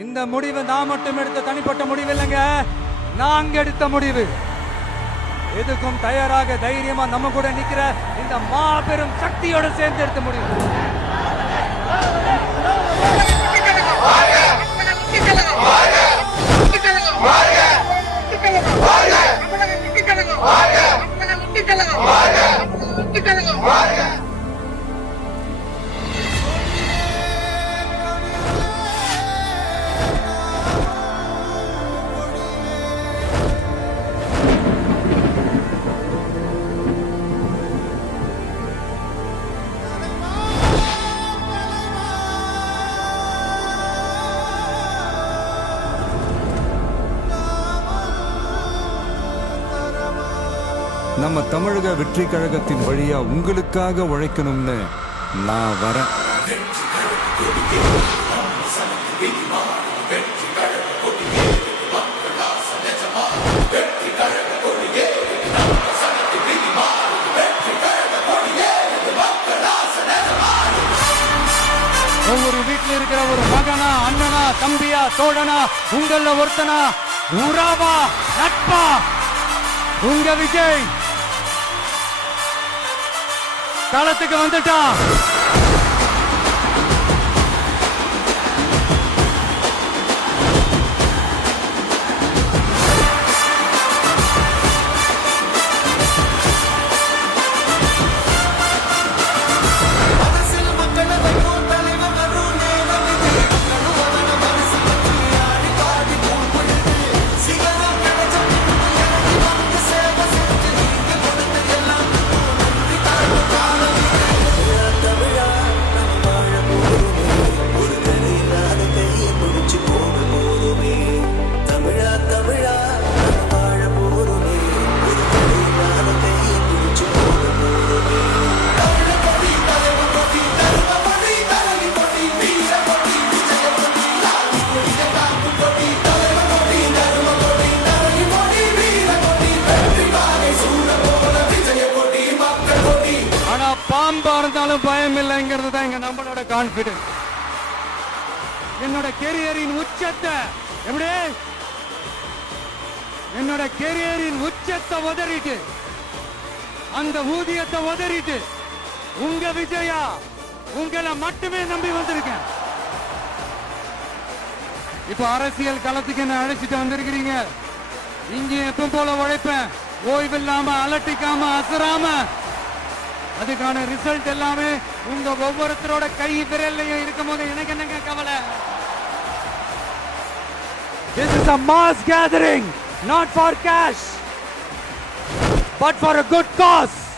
இந்த முடிவு நான் மட்டும் எடுத்த தனிப்பட்ட முடிவு இல்லைங்க நாங்க எடுத்த முடிவு எதுக்கும் தயாராக தைரியமா நம்ம கூட நிக்கிற இந்த மாபெரும் சக்தியோட சேர்ந்து எடுத்த முடிவு வாழ்க நம்ம தமிழக வெற்றி கழகத்தின் வழியா உங்களுக்காக உழைக்கணும்னு நான் வரேன் ஒவ்வொரு வீட்டில் இருக்கிற ஒரு மகனா அண்ணனா தம்பியா தோழனா உங்கள ஒருத்தனா உறவா நட்பா உங்க விஜய் களத்துக்கு வந்துட்டான் எம்பா இருந்தாலும் பயம் இல்லைங்கிறது தான் எங்க நம்மளோட கான்பிடன்ஸ் என்னோட கெரியரின் உச்சத்தை எப்படி என்னோட கெரியரின் உச்சத்தை உதறிட்டு அந்த ஊதியத்தை உதறிட்டு உங்க விஜயா உங்களை மட்டுமே நம்பி வந்திருக்கேன் இப்ப அரசியல் களத்துக்கு என்ன அழைச்சிட்டு வந்திருக்கிறீங்க இங்கே எப்ப போல உழைப்பேன் ஓய்வில்லாம அலட்டிக்காம அசராம அதுக்கான ரிசல்ட் எல்லாமே உங்க ஒவ்வொருத்தரோட கை விரல்லையும் இருக்கும் போது எனக்கு என்னங்க கவலை This is a mass gathering, not for cash, but for a good cause.